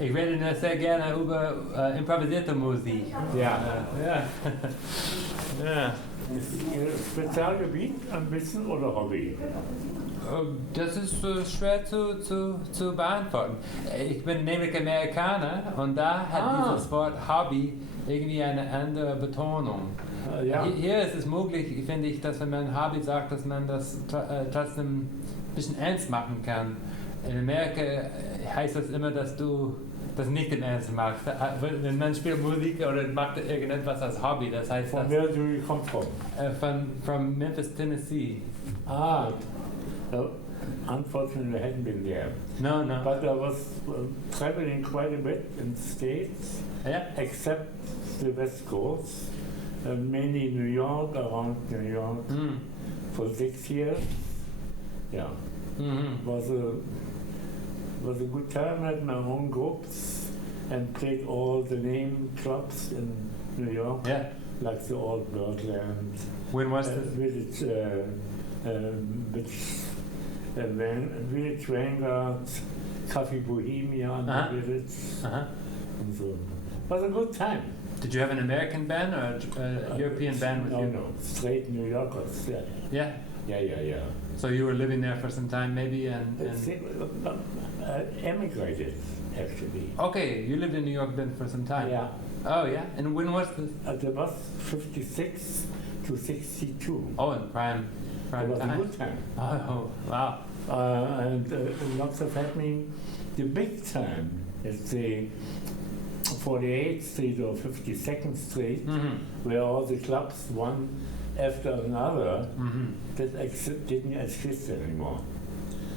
Ich rede nur sehr gerne über improvisierte Musik. Ja. Ja. Ja. Ist Ihr Spezialgebiet ein bisschen oder Hobby? Das ist schwer zu beantworten. Ich bin nämlich Amerikaner und da hat dieses Wort Hobby irgendwie eine andere Betonung. Ja. Hier ist es möglich, finde ich, dass wenn man Hobby sagt, dass man das trotzdem ein bisschen ernst machen kann. In Amerika heißt das immer, dass du das nicht im Ernst machst. Wenn man spielt Musik oder macht irgendetwas als Hobby, das heißt Von where do you come from? From Memphis, Tennessee. Unfortunately, I hadn't been there. No. But I was traveling quite a bit in the States, except the West Coast, mainly New York, around New York, for 6 years. Yeah. Mm-hmm. Was a good time. Had my own groups and played all the name clubs in New York, like the old Birdland. When was this? Village Vanguard, Café Bohemia in the village, and so. It was a good time. Did you have an American band or a European band with you? No, straight New Yorkers. Yeah. Yeah. So you were living there for some time, maybe, and emigrated actually. Okay, you lived in New York then for some time. Yeah. Oh yeah, and when was this? There was 56 to 62. Oh, in prime it was time. A good time. Oh wow. And lots of happening. The big time is the 48th Street or 52nd Street, where all the clubs, one after another, that didn't exist anymore.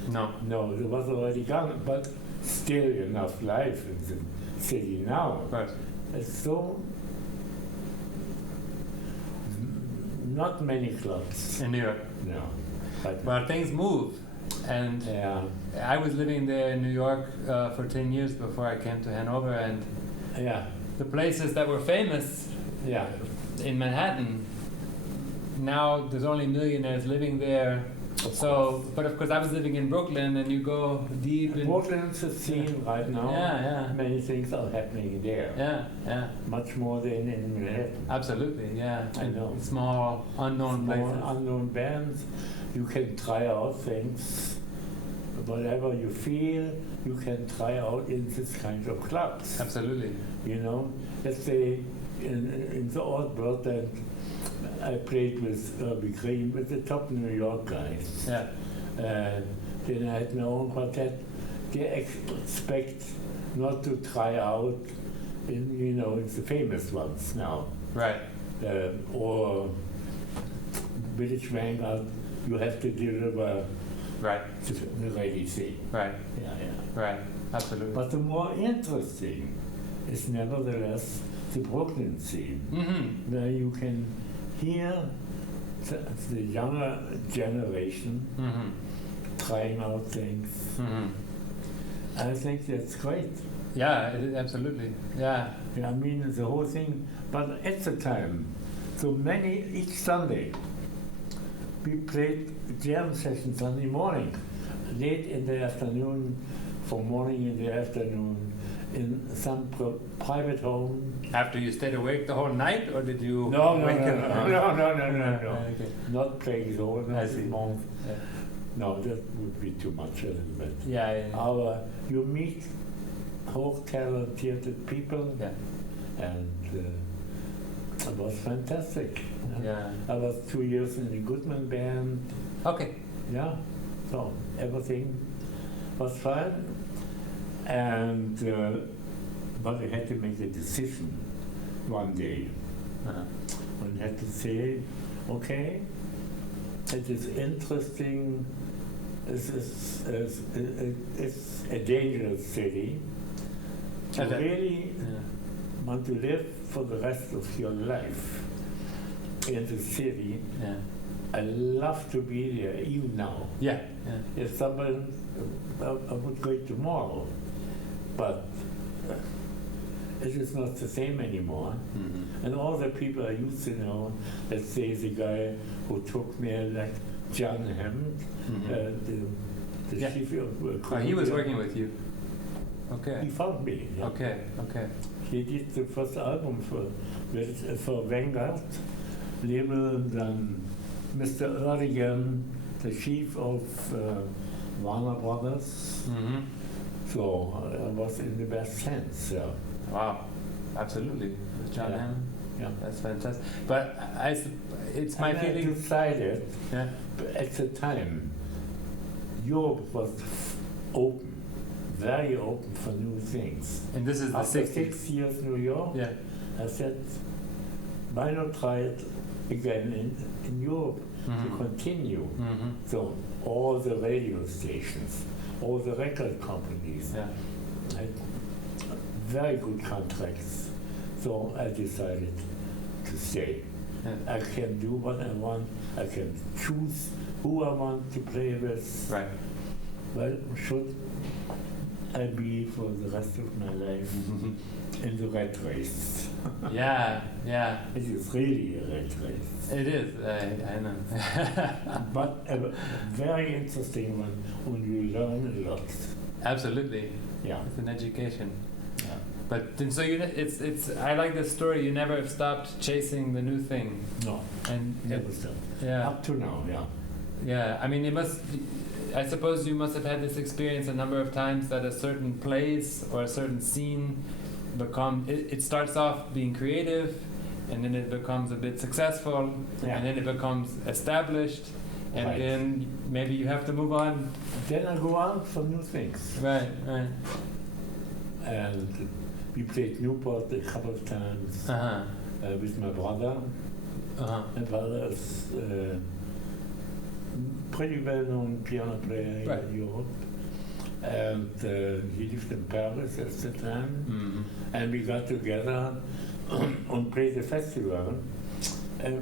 No, it was already gone, but still enough life in the city now. Right. It's so not many clubs. In New York. No. But things move. And I was living there in New York for 10 years before I came to Hanover, and the places that were famous in Manhattan, now there's only millionaires living there. So, but of course I was living in Brooklyn, and you go deep in... Brooklyn's a scene right now. Many things are happening there. Yeah. Much more than in Manhattan. Absolutely, yeah. I know. Small, unknown places. Unknown bands. You can try out things. Whatever you feel, you can try out in this kind of clubs. Absolutely. You know, let's say in the old Birdland, I played with Green, with the top New York guys. Yeah. Then I had my own quartet. They expect not to try out in the famous ones now. Right. Or Village Vanguard, you have to deliver the ready thing. Right. Yeah. Right. Absolutely. But the more interesting is nevertheless the Brooklyn scene, where you can hear the younger generation trying out things. I think that's great. Yeah, absolutely. Yeah. I mean, the whole thing, but at the time, so each Sunday, we played jam sessions Sunday morning, late in the afternoon, from morning in the afternoon, in some private home. After you stayed awake the whole night, or did you No. wake up? No. Okay. Not playing the whole night. Yeah. No, that would be too much a little bit. Yeah. You meet talented people, and it was fantastic. Yeah. I was 2 years in the Goodman band. Okay. Yeah, so everything was fine, and but I had to make a decision one day. And had to say, okay, it is interesting. It's a dangerous city. To really want to live for the rest of your life in the city. I love to be there, even now. Yeah. If someone, I would go tomorrow, but it is not the same anymore. And all the people I used to know, let's say the guy who took me, like John Hammond, the chief of he was working with you. Okay. He found me. Yeah. Okay. Okay. He did the first album for Avantgarde, label, then Mr. Erdogan, the chief of Warner Brothers. Mm-hmm. So I was in the best sense. Yeah. Wow. Absolutely. With John Yeah. Hammond. Yeah. That's fantastic. But it's my And feeling. I decided Yeah. at the time Europe was open, very open for new things. And this is the After 60s. 6 years New York, Yeah. I said, why not try it again in Europe to Mhm. continue? Mm-hmm. So all the radio stations, all the record companies Yeah. had very good contracts. So I decided to stay. Yeah. I can do what I want. I can choose who I want to play with. Right. Well, should I be for the rest of my life in the rat race? Yeah. Yeah. It is really a rat race. It is. I know. But a very interesting one when you learn a lot. Absolutely. Yeah. It's an education. Yeah. But then, so it's. I like this story. You never stopped chasing the new thing, No, and never stopped. yeah, Up to now, yeah. yeah. I mean, it must. I suppose you must have had this experience a number of times that a certain place or a certain scene it starts off being creative, and then it becomes a bit successful, Yeah. and then it becomes established, and Right. then maybe you have to move on. Then I go out for new things. Right. Right. And we played Newport a couple of times Uh-huh. with my brother. Uh-huh. My brother is pretty well-known piano player Right. in Europe. And he lived in Paris at the time. Mm-hmm. And we got together and played a festival. A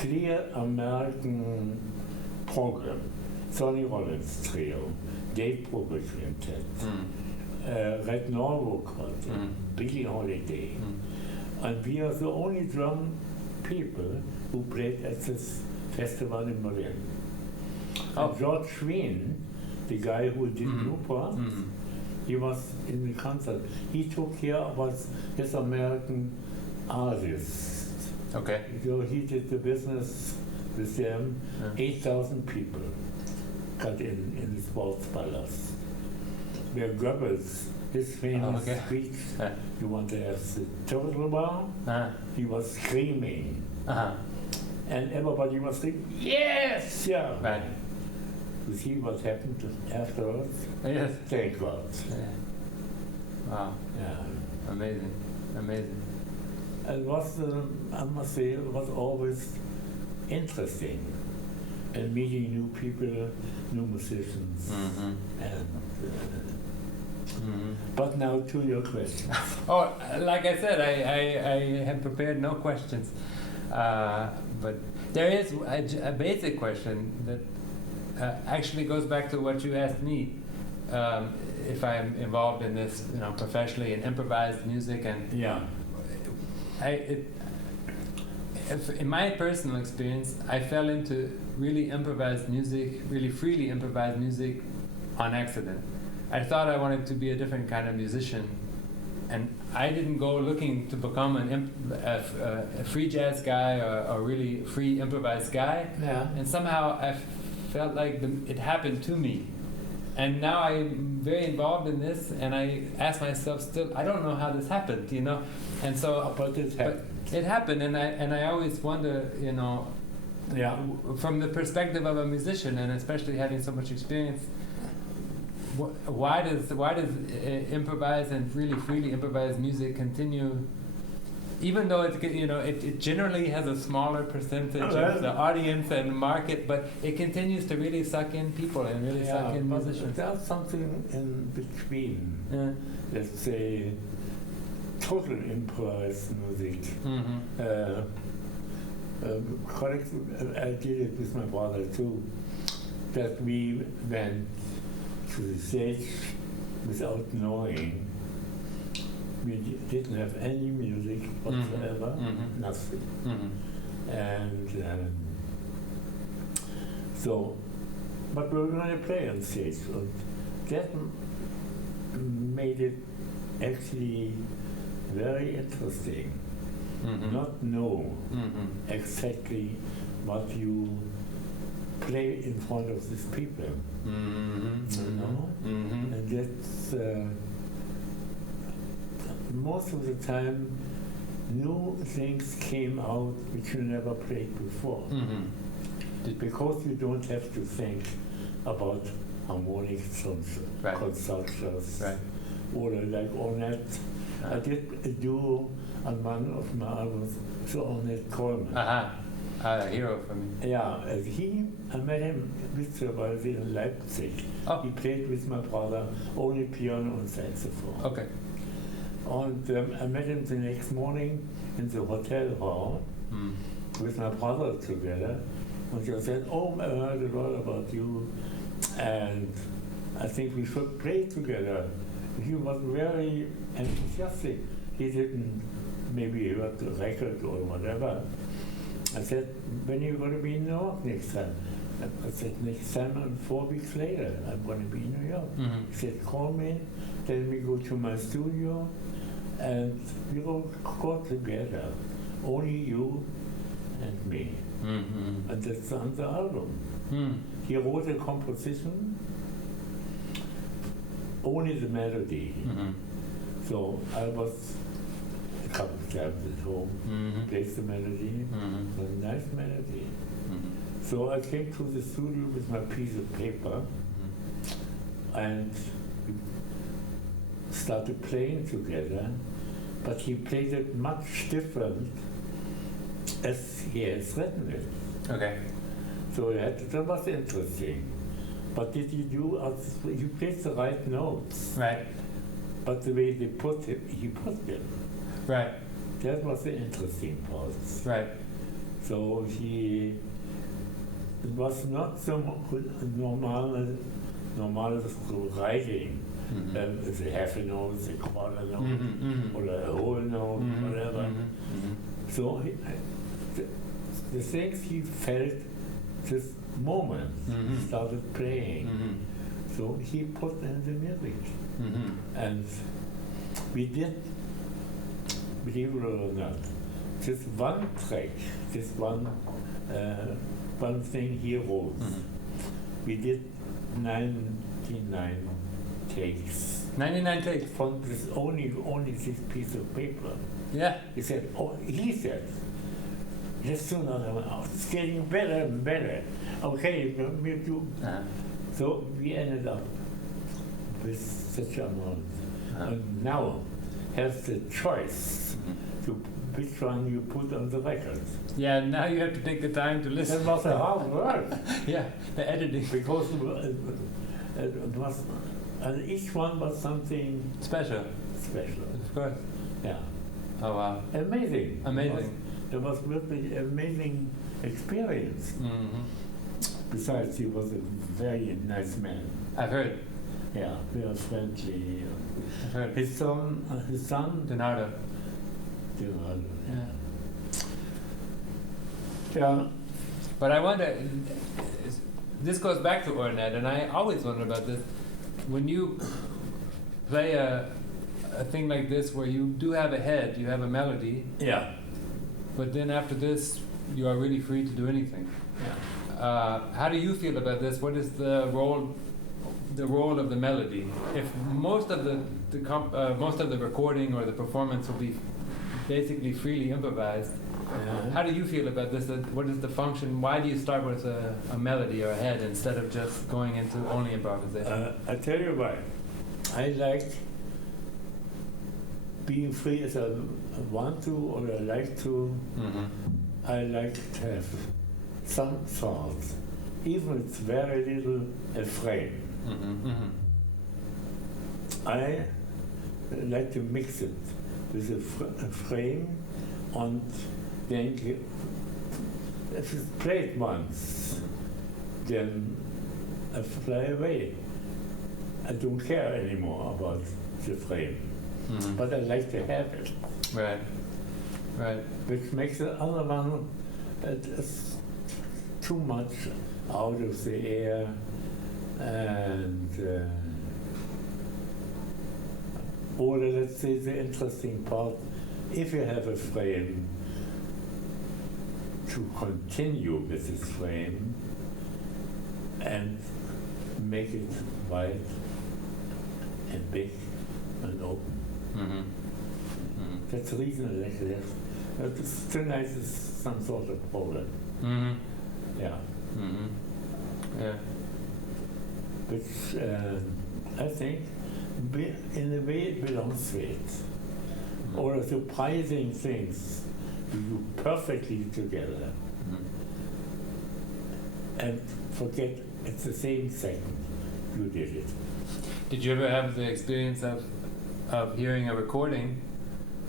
clear American program. Sonny Rollins Trio, Dave Brubeck Quintet, Red Norvo Quartet, Billie Holiday. And we are the only drum people who played at this festival in Berlin. Oh. And George Kühn, the guy who did Newport, he was in the concert. He took care of his American artists. Okay. So he did the business with them. Yeah. 8,000 people got in the Sports Palace. Where Goebbels, his famous okay. speech, Yeah. you want to have the total bar? Uh-huh. He was screaming. Uh-huh. And everybody was saying, yes! Yeah. Right. You see what happened afterwards? Yes. Thank God. Yeah. Wow. Yeah. Amazing. Amazing. It was, I must say, it was always interesting. And meeting new people, new musicians. And, but now to your question. Oh, like I said, I have prepared no questions. But there is a basic question that actually goes back to what you asked me. If I'm involved in this, professionally in improvised music, and Yeah. in my personal experience, I fell into really improvised music, really freely improvised music, on accident. I thought I wanted to be a different kind of musician, and I didn't go looking to become a free jazz guy or really free improvised guy. Yeah. And somehow I felt like it happened to me. And now I'm very involved in this, and I ask myself still, I don't know how this happened, And so, But it happened. it happened, and I always wonder, Yeah. from the perspective of a musician, and especially having so much experience, why does improvised and really freely improvised music continue, even though it generally has a smaller percentage of the audience and market, but it continues to really suck in people and really suck in but musicians. there's something in between. Yeah. Let's say total improvised music. I did it with my brother too. That we went to the stage without knowing. We didn't have any music whatsoever, nothing. And so, but we were going to play on stage. And that made it actually very interesting. Not know exactly what you play in front of these people, you know? And that's most of the time new things came out which you never played before. Because you don't have to think about harmonics and consultors or like Ornette. I did a duo on one of my albums, so Ornette Coleman. A hero for me. Yeah, and I met him witcherweise in Leipzig. He played with my brother, only piano and saxophone. Okay. And I met him the next morning in the hotel hall with my brother together. And he said, "Oh, I heard a lot about you, and I think we should play together." He was very enthusiastic. He didn't maybe heard the record or whatever. I said, "When are you going to be in New York next time?" I said, "Next time, and 4 weeks later, I'm going to be in New York." He said, "Call me, then we go to my studio, and we will record together, only you and me." And that's on the album. He wrote a composition, only the melody. So I was a couple of times at home, played the melody, a nice melody. So I came to the studio with my piece of paper and we started playing together, but he played it much different as he has written it. Okay. So that was interesting. But did he do, he played the right notes. Right. But the way he put them. Right. That was the interesting part. Right. So it was not so normal writing. The half a note, the quarter note, or a whole note, whatever. So the things he felt this moment, he started playing. So he put in the music. And we did, believe it or not, just one track, just one thing he wrote. We did 99 takes. 99 takes? From this only this piece of paper. Yeah. He said, let's do another one. Oh, it's getting better and better. Okay, we'll do. So we ended up with such an amount. And now have the choice to which one you put on the record. Yeah, now you have to take the time to listen. That was a hard work. Yeah, the editing. Because it was, and each one was something special. Of course. Yeah. Oh wow. Amazing. It was really amazing experience. Besides, he was a very nice man. I've heard. Yeah, very friendly. I've heard. His son, Leonardo. Yeah. Yeah. But I wonder, this goes back to Ornette, and I always wonder about this. When you play a thing like this where you do have a head, you have a melody. Yeah. But then after this, you are really free to do anything. Yeah. How do you feel about this? What is the role of the melody? If most of the recording or the performance will be basically freely improvised, how do you feel about this? What is the function? Why do you start with a melody or a head instead of just going into only improvisation? I tell you why. I like being free as I want to or I like to. I like to have some thoughts, even if it's very little a frame. I like to mix it with a frame and then if it's played once, then I fly away. I don't care anymore about the frame, but I like to have it. Right. Which makes the other one too much out of the air and Or let's say the interesting part, if you have a frame, to continue with this frame and make it wide and big and open. Mm-hmm. Mm-hmm. That's the reason that tonight is some sort of problem. Mm-hmm. Yeah. Mm-hmm. Yeah. But I think in a way it belongs to it. Mm-hmm. Or surprising things you do perfectly together Mm-hmm. and forget at the same second you did it. Did you ever have the experience of hearing a recording?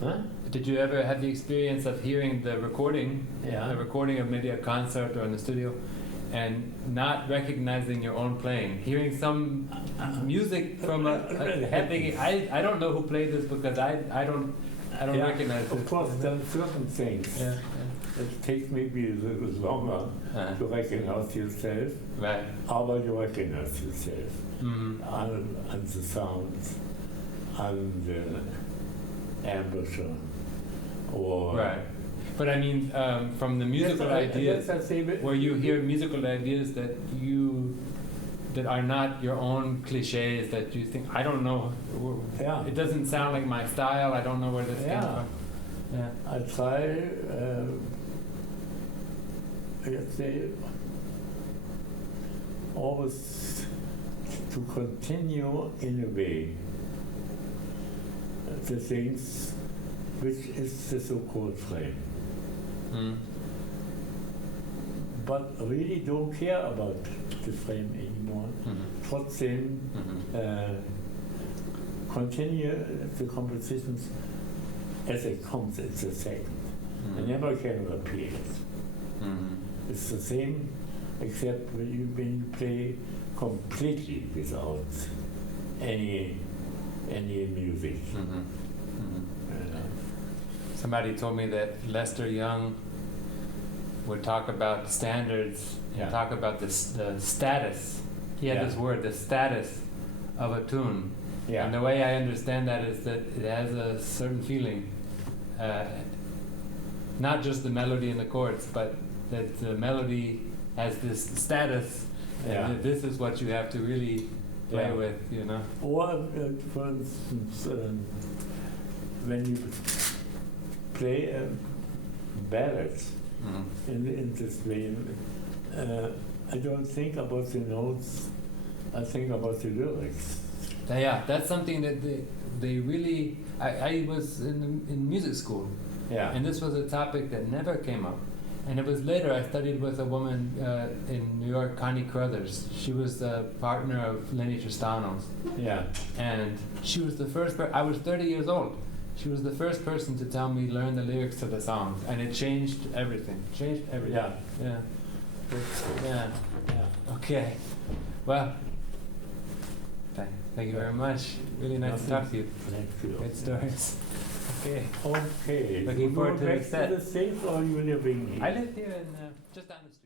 Huh? Did you ever have the experience of hearing the recording, Yeah. a recording of maybe a concert or in the studio, and not recognizing your own playing, hearing some music from thinking, I don't know who played this because I don't Yeah, recognize it. Of course, there are certain things. Yeah. It takes maybe a little longer to recognize yourself, Right. but you recognize yourself Mm-hmm. and the sounds and the embouchure or Right. But I mean, from the musical ideas, Yes, I say, where you hear musical ideas that are not your own cliches, that you think, I don't know, yeah. it doesn't sound like my style, I don't know where this came Yeah. from. Yeah. I try, let's say, always to continue in a way the things which is the so-called frame. Mm. But really don't care about the frame anymore. Mm-hmm. Trotzdem Mm-hmm. Continue the compositions as it comes at the second. I never can repeat it. Mm-hmm. It's the same, except when you play completely without any music. Mm-hmm. Mm-hmm. Somebody told me that Lester Young would talk about standards and Yeah. talk about the status. He had Yeah. this word, the status of a tune. And the way I understand that is that it has a certain feeling. Not just the melody and the chords, but that the melody has this status, Yeah. and that this is what you have to really play Yeah. with, you know? Or, for instance, when you play a ballad in this way, I don't think about the notes, I think about the lyrics. Yeah, that's something that they really. I was in music school, Yeah. and this was a topic that never came up. And it was later I studied with a woman in New York, Connie Crothers. She was the partner of Lenny Tristano's. Yeah. And she was the first I was 30 years old. She was the first person to tell me learn the lyrics to the songs, and it changed everything. Changed everything. Yeah. Yeah. Yeah. Yeah. Okay. Well, thank you very much. Really nice to talk to you. Thank you. Great stories. Okay. Okay. Looking forward to the next set. to the States or you living here? I live here in just down the street.